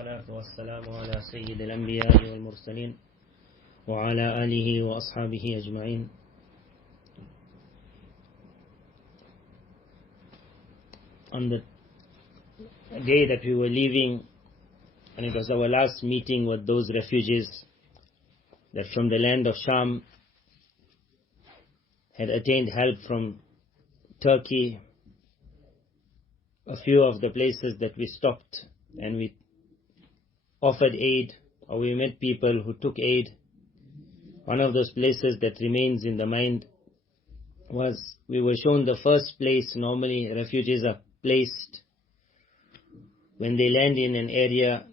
والصلاة والسلام على سيد الأنبياء والمرسلين وعلى آله وأصحابه أجمعين. On the day that we were leaving, and it was our last meeting with those refugees that from the land of Shaam had attained help from Turkey, a few of the places that we stopped and we offered aid, or we met people who took aid. One of those places that remains in the mind was we were shown the first place. Normally refugees are placed when they land in an area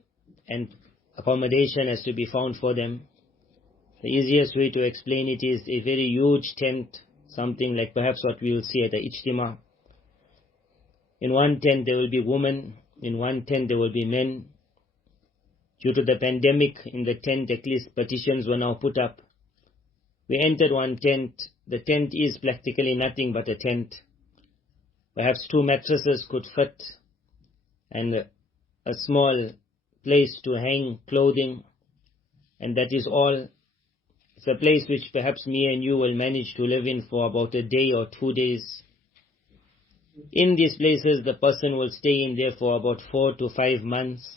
and accommodation has to be found for them. The easiest way to explain it is a very huge tent, something like perhaps what we will see at the Ijtima. In one tent there will be women, in one tent there will be men. Due to the pandemic, in the tent at least partitions were now put up. We entered one tent. The tent is practically nothing but a tent. Perhaps 2 mattresses could fit and a small place to hang clothing, and that is all. It's a place which perhaps me and you will manage to live in for about a day or 2 days. In these places the person will stay in there for about 4 to 5 months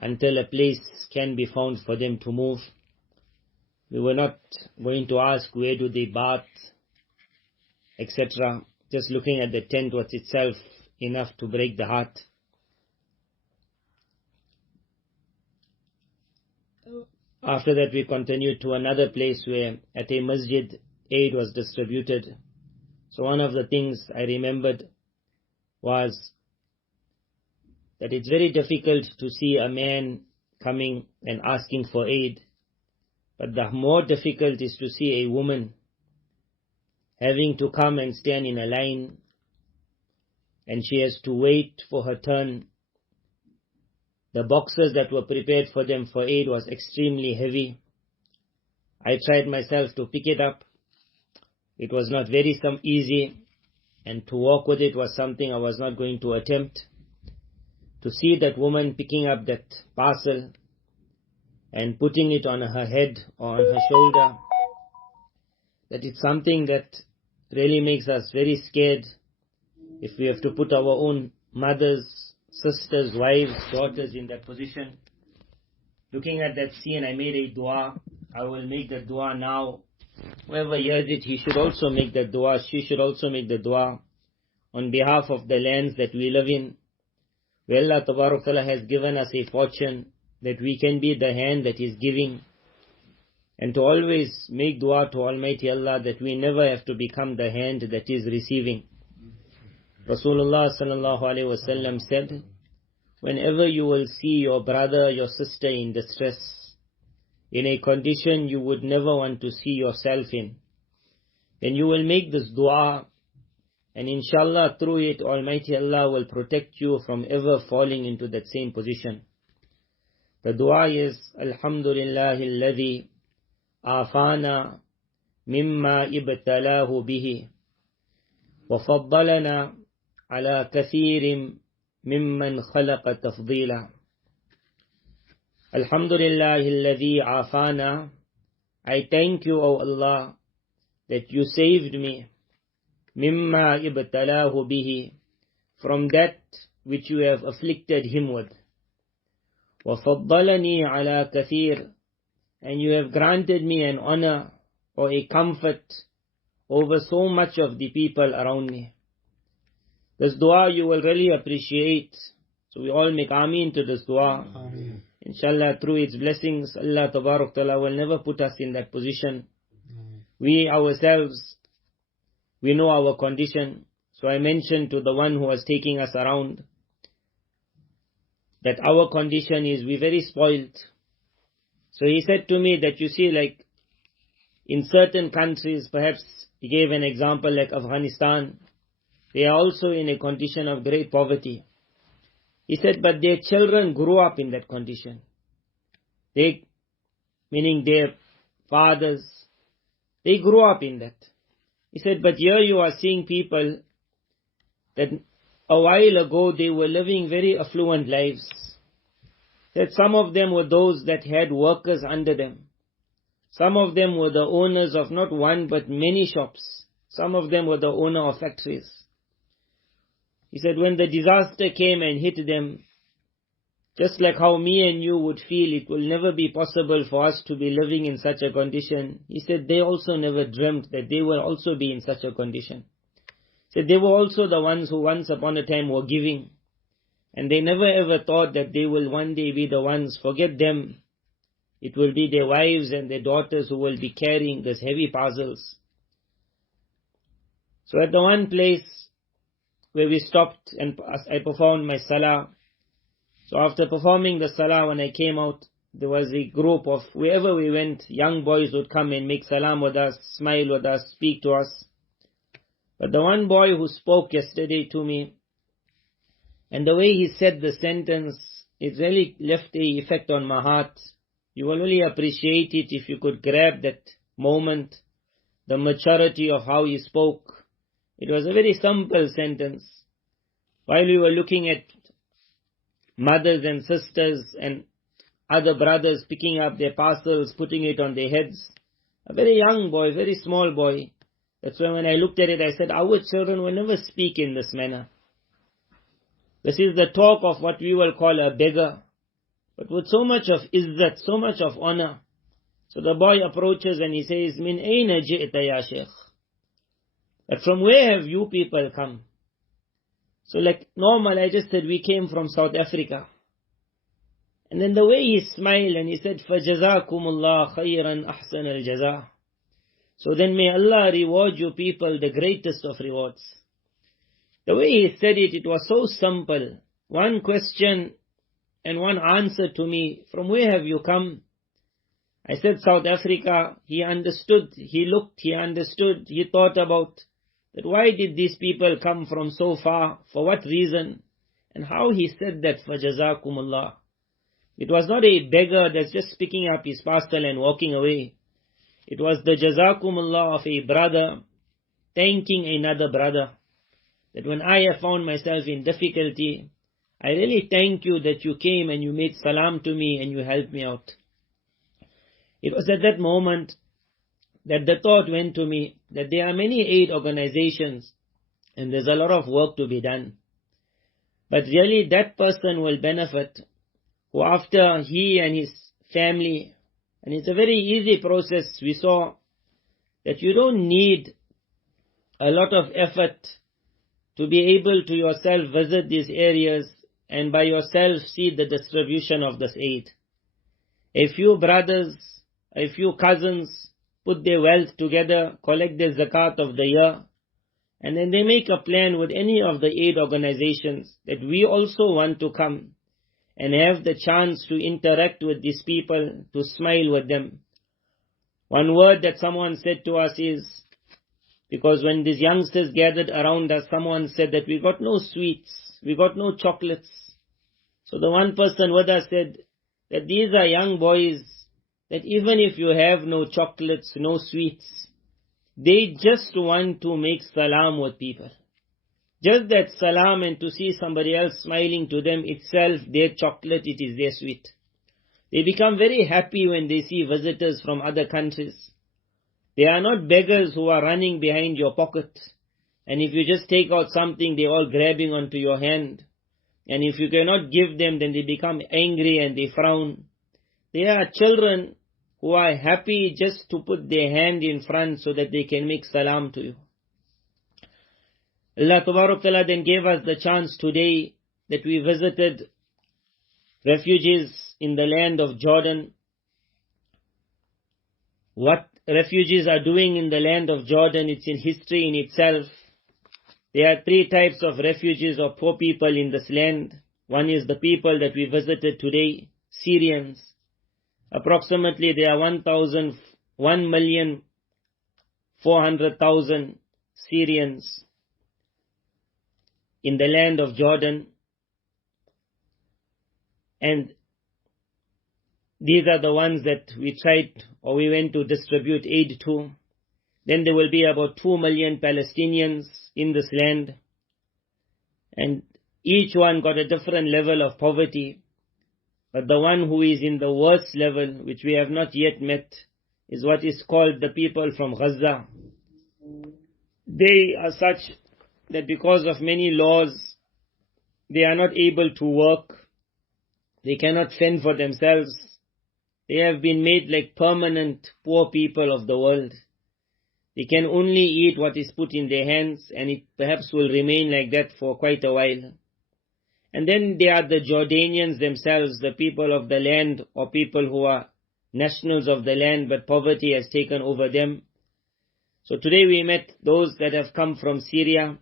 until a place can be found for them to move. We were not going to ask where do they bath, etc. Just looking at the tent was itself enough to break the heart. After that we continued to another place where at a masjid aid was distributed. So one of the things I remembered was that it's very difficult to see a man coming and asking for aid, but the more difficult is to see a woman having to come and stand in a line, and she has to wait for her turn. The boxes that were prepared for them for aid was extremely heavy. I tried myself to pick it up. It was not very easy, and to walk with it was something I was not going to attempt. To see that woman picking up that parcel and putting it on her head or on her shoulder, that it's something that really makes us very scared if we have to put our own mothers, sisters, wives, daughters in that position. Looking at that scene, I made a dua. I will make the dua now. Whoever hears it, he should also make the dua. She should also make the dua on behalf of the lands that we live in, where Allah Tabarak Ta'ala has given us a fortune that we can be the hand that is giving, and to always make dua to Almighty Allah that we never have to become the hand that is receiving. Rasulullah sallallahu alaihi wasallam said, whenever you will see your brother, your sister in distress, in a condition you would never want to see yourself in, then you will make this dua, and inshallah through it Almighty Allah will protect you from ever falling into that same position. The dua is, Alhamdulillahi alladhi afana mimma ibtalahu bihi wa faddalana ala kathirin mimman khalaqa tafdila. Alhamdulillahi alladhi afana. I thank you, O Allah, that you saved me mimma ibtalahu bihi, from that which you have afflicted him with. وَفَضَّلَنِي عَلَى كَثِيرٍ, and you have granted me an honor or a comfort over so much of the people around me. This dua you will really appreciate. So we all make Ameen to this dua. Ameen. Inshallah, through its blessings, Allah Tabarak Ta'ala will never put us in that position. We ourselves, we know our condition. So I mentioned to the one who was taking us around that our condition is we're very spoiled. So he said to me that you see, like in certain countries, perhaps he gave an example like Afghanistan, they are also in a condition of great poverty. He said, but their children grew up in that condition. They, meaning their fathers, they grew up in that. He said, but here you are seeing people that a while ago they were living very affluent lives. Said some of them were those that had workers under them. Some of them were the owners of not one but many shops. Some of them were the owner of factories. He said when the disaster came and hit them, just like how me and you would feel it will never be possible for us to be living in such a condition, he said they also never dreamt that they will also be in such a condition. He said they were also the ones who once upon a time were giving, and they never ever thought that they will one day be the ones. Forget them. It will be their wives and their daughters who will be carrying these heavy parcels. So at the one place where we stopped and I performed my salah, so after performing the salah, when I came out, there was a group of, wherever we went, young boys would come and make salam with us, smile with us, speak to us. But the one boy who spoke yesterday to me, and the way he said the sentence, it really left a effect on my heart. You will only appreciate it if you could grab that moment, the maturity of how he spoke. It was a very simple sentence. While we were looking at mothers and sisters and other brothers picking up their parcels, putting it on their heads, a very young boy, very small boy. That's why when I looked at it, I said, our children will never speak in this manner. This is the talk of what we will call a beggar, but with so much of izzat, so much of honor. So the boy approaches and he says, Min ayna ji'ta ya Sheikh? But from where have you people come? So like normal, I just said, we came from South Africa. And then the way he smiled and he said, فَجَزَاكُمُ اللَّهُ خَيْرًا أَحْسَنَ الْجَزَاءِ. So then may Allah reward you people the greatest of rewards. The way he said it, it was so simple. One question and one answer to me. From where have you come? I said South Africa. He understood. He looked. He understood. He thought about that. Why did these people come from so far? For what reason? And how he said that, فَجَزَاكُمُ اللَّهُ. It was not a beggar that's just picking up his parcel and walking away. It was the jazakumullah of a brother thanking another brother. That when I have found myself in difficulty, I really thank you that you came and you made salam to me and you helped me out. It was at that moment that the thought went to me that there are many aid organizations and there's a lot of work to be done. But really that person will benefit who after he and his family, and it's a very easy process, we saw that you don't need a lot of effort to be able to yourself visit these areas and by yourself see the distribution of this aid. A few brothers, a few cousins put their wealth together, collect their zakat of the year, and then they make a plan with any of the aid organizations that we also want to come and have the chance to interact with these people, to smile with them. One word that someone said to us is, because when these youngsters gathered around us, someone said that we got no sweets, we got no chocolates. So the one person with us said that these are young boys, that even if you have no chocolates, no sweets, they just want to make salam with people. Just that salam and to see somebody else smiling to them itself, their chocolate, it is their sweet. They become very happy when they see visitors from other countries. They are not beggars who are running behind your pocket. And if you just take out something, they're all grabbing onto your hand. And if you cannot give them, then they become angry and they frown. They are children who are happy just to put their hand in front so that they can make salam to you. Allah Tabarak Ta'ala then gave us the chance today that we visited refugees in the land of Jordan. What refugees are doing in the land of Jordan, it's in history in itself. There are three types of refugees or poor people in this land. One is the people that we visited today, Syrians. Approximately there are 1,400,000 Syrians in the land of Jordan, and these are the ones that we tried or we went to distribute aid to. Then there will be about 2 million Palestinians in this land, and each one got a different level of poverty. But the one who is in the worst level, which we have not yet met, is what is called the people from Gaza. They are such that because of many laws, they are not able to work. They cannot fend for themselves. They have been made like permanent poor people of the world. They can only eat what is put in their hands, and it perhaps will remain like that for quite a while. And then there are the Jordanians themselves, the people of the land, or people who are nationals of the land, but poverty has taken over them. So today we met those that have come from Syria,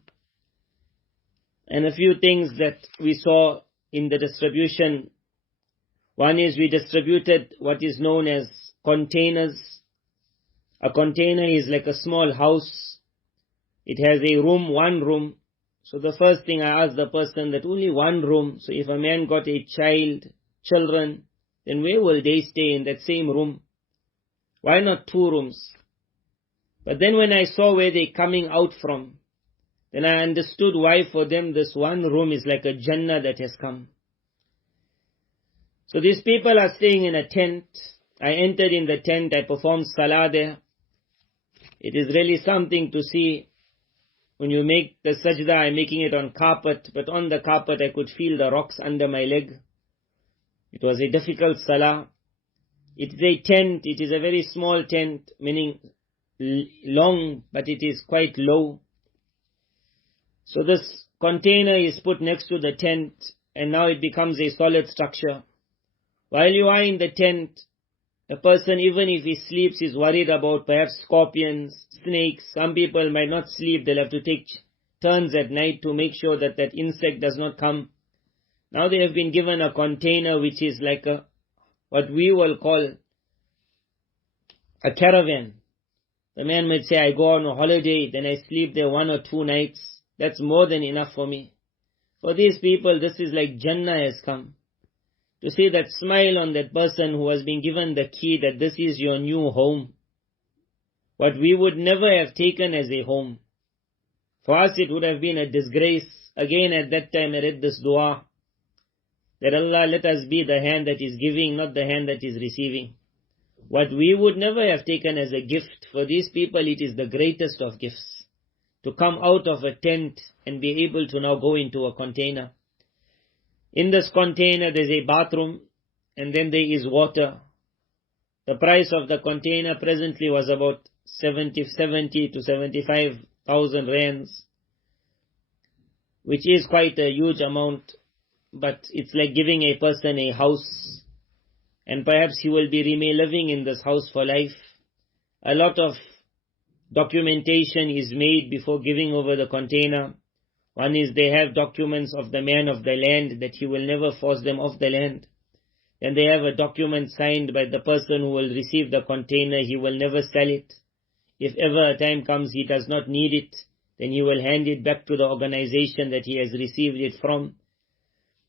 and a few things that we saw in the distribution. One is we distributed what is known as containers. A container is like a small house. It has a room, one room. So the first thing I asked the person, that only one room. So if a man got a children, then where will they stay in that same room? Why not 2 rooms? But then when I saw where they're coming out from, then I understood why for them this one room is like a Jannah that has come. So these people are staying in a tent. I entered in the tent, I performed salah there. It is really something to see. When you make the sajda, I'm making it on carpet, but on the carpet I could feel the rocks under my leg. It was a difficult salah. It is a tent, it is a very small tent, meaning long, but it is quite low. So this container is put next to the tent, and now it becomes a solid structure. While you are in the tent, a person, even if he sleeps, is worried about perhaps scorpions, snakes. Some people might not sleep, they'll have to take turns at night to make sure that that insect does not come. Now they have been given a container which is like what we will call a caravan. The man might say, I go on a holiday, then I sleep there 1 or 2 nights. That's more than enough for me. For these people, this is like Jannah has come. To see that smile on that person who has been given the key that this is your new home. What we would never have taken as a home. For us it would have been a disgrace. Again at that time I read this dua, that Allah let us be the hand that is giving, not the hand that is receiving. What we would never have taken as a gift, for these people it is the greatest of gifts. To come out of a tent and be able to now go into a container. In this container there is a bathroom, and then there is water. The price of the container presently was about 70 to 75,000 rands, which is quite a huge amount, but it's like giving a person a house, and perhaps he will be living in this house for life. A lot of documentation is made before giving over the container. One is they have documents of the man of the land that he will never force them off the land. Then they have a document signed by the person who will receive the container. He will never sell it. If ever a time comes he does not need it, then he will hand it back to the organization that he has received it from.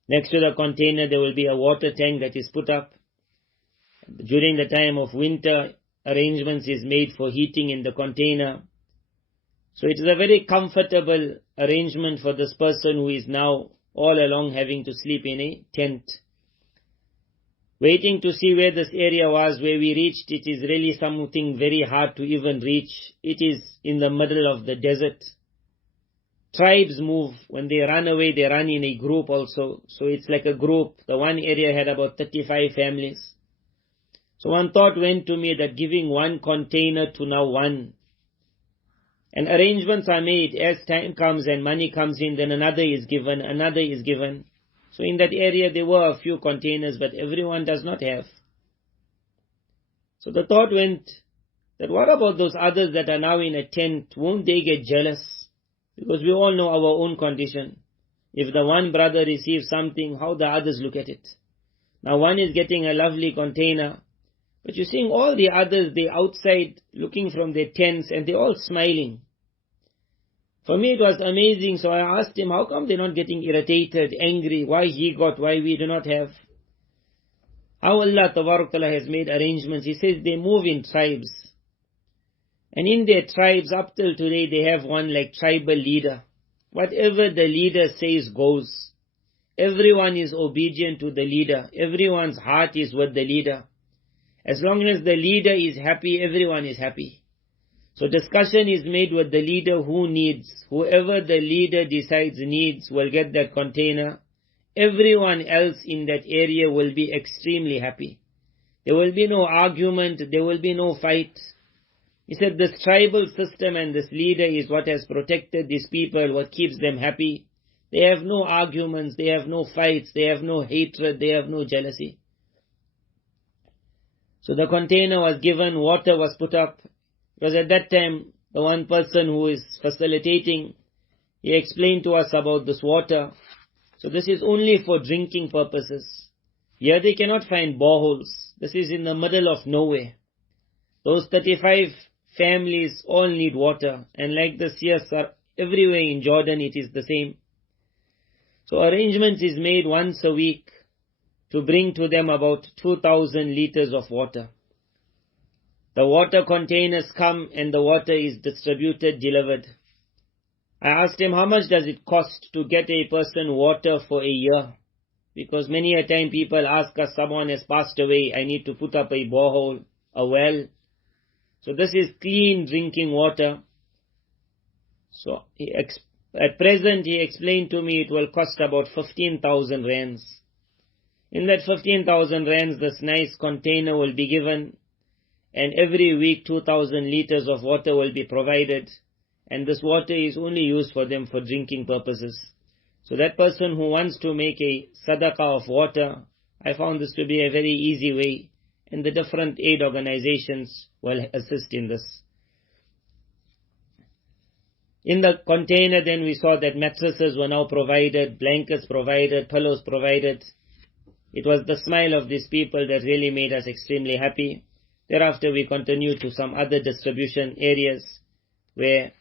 Next to the container there will be a water tank that is put up. During the time of winter, arrangements is made for heating in the container. So it is a very comfortable arrangement for this person who is now all along having to sleep in a tent. Waiting to see where this area was, where we reached, it is really something very hard to even reach. It is in the middle of the desert. Tribes move. When they run away, they run in a group also. So it's like a group. The one area had about 35 families. So one thought went to me that giving one container to now one, and arrangements are made as time comes and money comes in, then another is given, another is given. So in that area there were a few containers, but everyone does not have. So the thought went that what about those others that are now in a tent? Won't they get jealous? Because we all know our own condition. If the one brother receives something, how the others look at it. Now one is getting a lovely container, but you're seeing all the others, they outside looking from their tents and they're all smiling. For me it was amazing, so I asked him, how come they're not getting irritated, angry, why he got, why we do not have? How Allah Ta'ala has made arrangements. He says they move in tribes. And in their tribes, up till today, they have one like tribal leader. Whatever the leader says goes. everyone is obedient to the leader. Everyone's heart is with the leader. As long as the leader is happy, everyone is happy. So discussion is made with the leader who needs. Whoever the leader decides needs will get that container. Everyone else in that area will be extremely happy. There will be no argument, there will be no fight. He said this tribal system and this leader is what has protected these people, what keeps them happy. They have no arguments, they have no fights, they have no hatred, they have no jealousy. So the container was given, water was put up. Because at that time, the one person who is facilitating, he explained to us about this water. So this is only for drinking purposes. Here they cannot find boreholes. This is in the middle of nowhere. Those 35 families all need water. And like this here, sir, everywhere in Jordan it is the same. So arrangements is made once a week to bring to them about 2,000 liters of water. The water containers come and the water is distributed, delivered. I asked him, how much does it cost to get a person water for a year? Because many a time people ask us, someone has passed away, I need to put up a borehole, a well. So this is clean drinking water. So at present he explained to me it will cost about 15,000 rands. In that 15,000 rands, this nice container will be given. And every week 2,000 liters of water will be provided. And this water is only used for them for drinking purposes. So that person who wants to make a sadaqah of water, I found this to be a very easy way. And the different aid organizations will assist in this. In the container then we saw that mattresses were now provided, blankets provided, pillows provided. It was the smile of these people that really made us extremely happy. Thereafter we continued to some other distribution areas where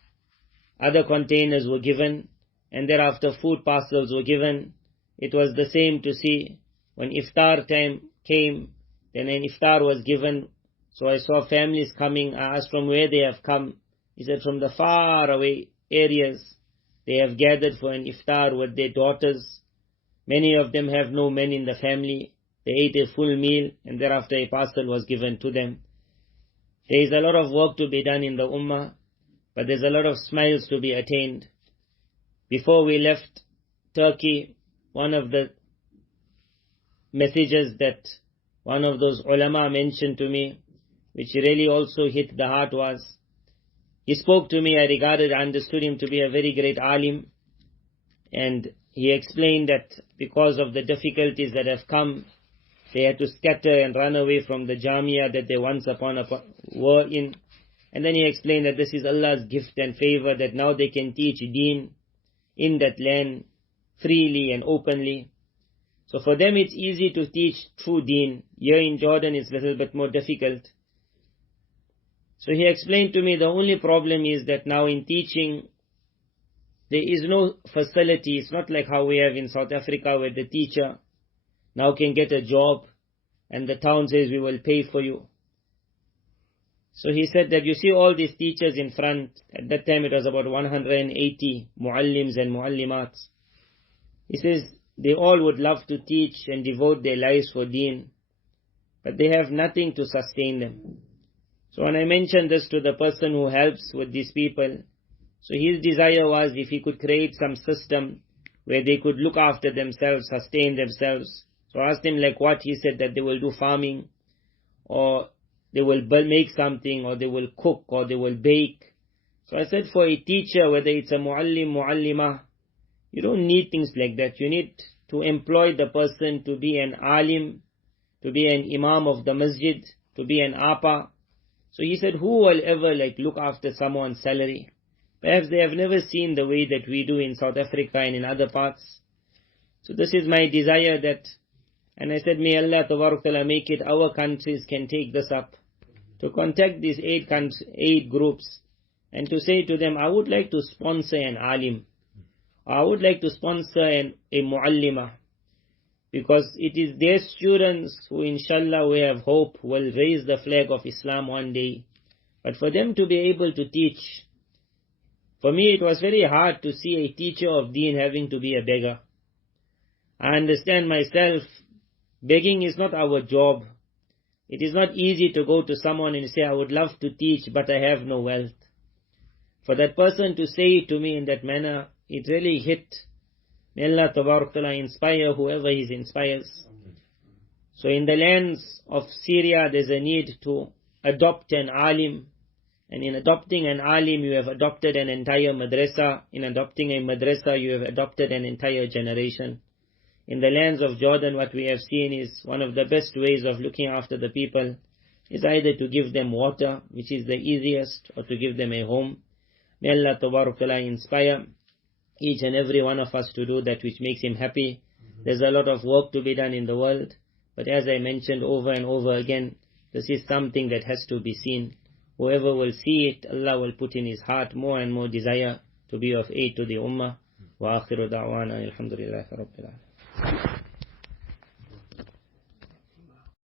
other containers were given, and thereafter food parcels were given. It was the same to see when iftar time came, then an iftar was given. So I saw families coming. I asked from where they have come. He said from the far away areas. They have gathered for an iftar with their daughters. Many of them have no men in the family. They ate a full meal and thereafter a parcel was given to them. There is a lot of work to be done in the ummah, but there's a lot of smiles to be attained. Before we left Turkey, one of the messages that one of those ulama mentioned to me, which really also hit the heart, was, he spoke to me, I understood him to be a very great alim, and he explained that because of the difficulties that have come, they had to scatter and run away from the Jamia that they once upon were in. And then he explained that this is Allah's gift and favor, that now they can teach deen in that land freely and openly. So for them it's easy to teach true deen. Here in Jordan it's a little bit more difficult. So he explained to me the only problem is that now in teaching, there is no facility. It's not like how we have in South Africa where the teacher now can get a job and the town says we will pay for you. So he said that you see all these teachers in front, at that time it was about 180 muallims and muallimats. He says they all would love to teach and devote their lives for deen, but they have nothing to sustain them. So when I mentioned this to the person who helps with these people, so his desire was if he could create some system where they could look after themselves, sustain themselves. So I asked him like what. He said that they will do farming, or they will make something, or they will cook, or they will bake. So I said for a teacher, whether it's a muallim, muallimah, you don't need things like that. You need to employ the person to be an alim, to be an imam of the masjid, to be an apa. So he said, who will ever look after someone's salary? Perhaps they have never seen the way that we do in South Africa and in other parts. So this is my desire that, and I said, may Allah Tabarak Ta'ala make it our countries can take this up, to contact these 8 groups and to say to them, I would like to sponsor an alim, I would like to sponsor a muallimah, because it is their students who inshallah we have hope will raise the flag of Islam one day. But for them to be able to teach, for me it was very hard to see a teacher of deen having to be a beggar. I understand myself, begging is not our job. It is not easy to go to someone and say, I would love to teach, but I have no wealth. For that person to say it to me in that manner, it really hit. May Allah Tabarak Ta'ala inspire whoever He inspires. So in the lands of Syria, there's a need to adopt an alim. And in adopting an alim, you have adopted an entire madrasa. In adopting a madrasa, you have adopted an entire generation. In the lands of Jordan, what we have seen is one of the best ways of looking after the people is either to give them water, which is the easiest, or to give them a home. May Allah Tabarak Ta'ala inspire each and every one of us to do that which makes Him happy. There's a lot of work to be done in the world, but as I mentioned over and over again, this is something that has to be seen. Whoever will see it, Allah will put in his heart more and more desire to be of aid to the ummah. Wa akhiru da'wana alhamdulillahi rabbil alamin.